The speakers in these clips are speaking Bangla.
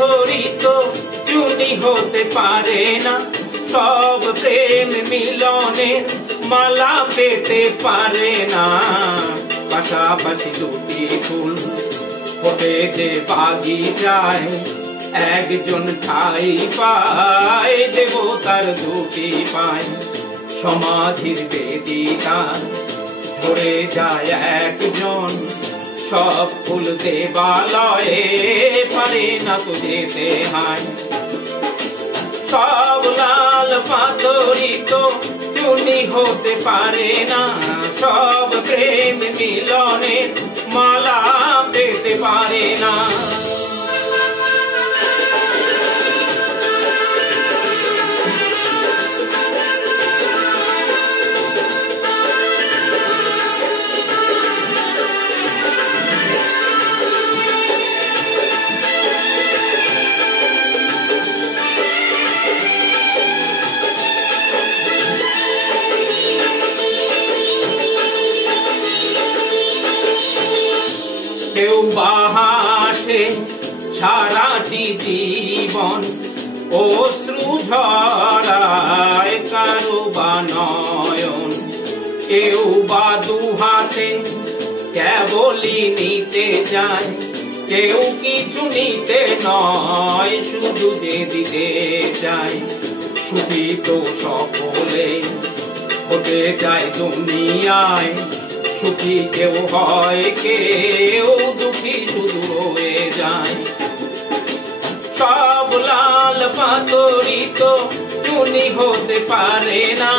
পাথরিত চুনি হতে পারে না, সব প্রেম মিলনের মালা পেতে পারে না। পাশাপাশি দুটি ফুল ফোটে যে বাগিচায়, একজন ঠাই পায় দেবতার দুটি পায়। সমাধির বেদিকার ধরে যায় একজন, সব ফুল দেবালয়ে পারে না তো যেতে হয়। সব লাল পাথরিত চুনি হতে পারে না, সব প্রেম মিলনের মালা পেতে পারে না। কেউ বাহাসে সারাটি জীবন অশ্রু ঝরায়, কারো বা নয়ন, কেউ বা দুহাতে কেবলই নিতে যায়। কেউ কিছু নিতে নয়, শুধু যে দিতে চায়। সুখী তো সকলে হতে যায় দুনিয়ায়, সুখী কেউ হয়, কেউ দুঃখী শুধু হয়ে যায়। সব লাল পাথরিত চুনি হতে পারে না,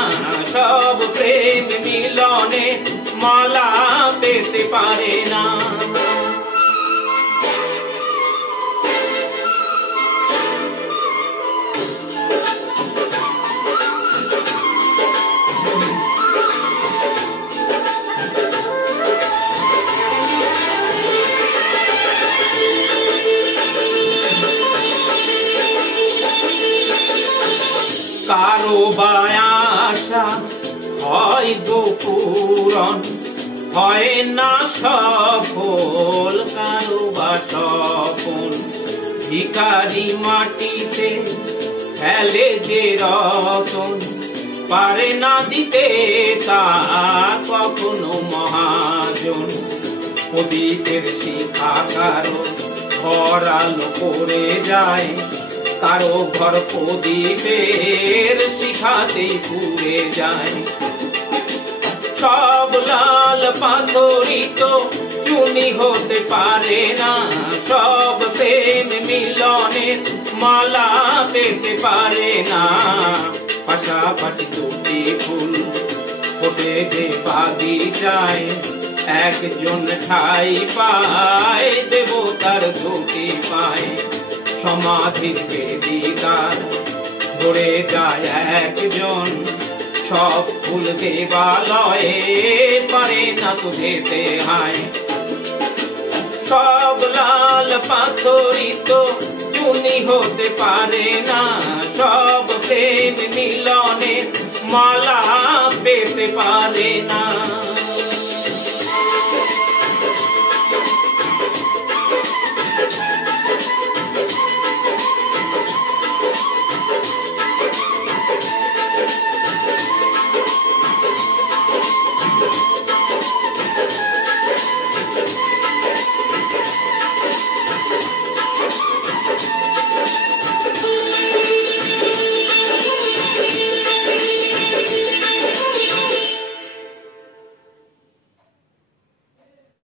সব প্রেম মিলনে মালা পেতে পারে না। কারো বা আশা হয় গো পূরণ, হয় না সফল, কারো বা স্বপন ভিখারি মাটিতে ফেলে যে রতন, পারে না দিতে তা কখনো মহাজন। প্রদীপের শিখা কারো ঘর আলো করে যায়, কারো ঘর প্রদীপের শিখাতে পুড়ে যায়। সব লাল পাথরিত চুনি হতে পারে না, সব প্রেম মিলনের মালা পেতে পারে না। পাশাপাশি দুটি ফুল ফোটে যে বাগিচায়, একজন ঠাই পায় দেবতার দুটি পায়। সমাধির বেদিকার ধরে যায় একজন, সব ফুল দেবালয়ে পারে না তো যেতে হয়। সব লাল পাথরিত চুনি হতে পারে না, সব প্রেম মিলনে মালা পেতে পারে না।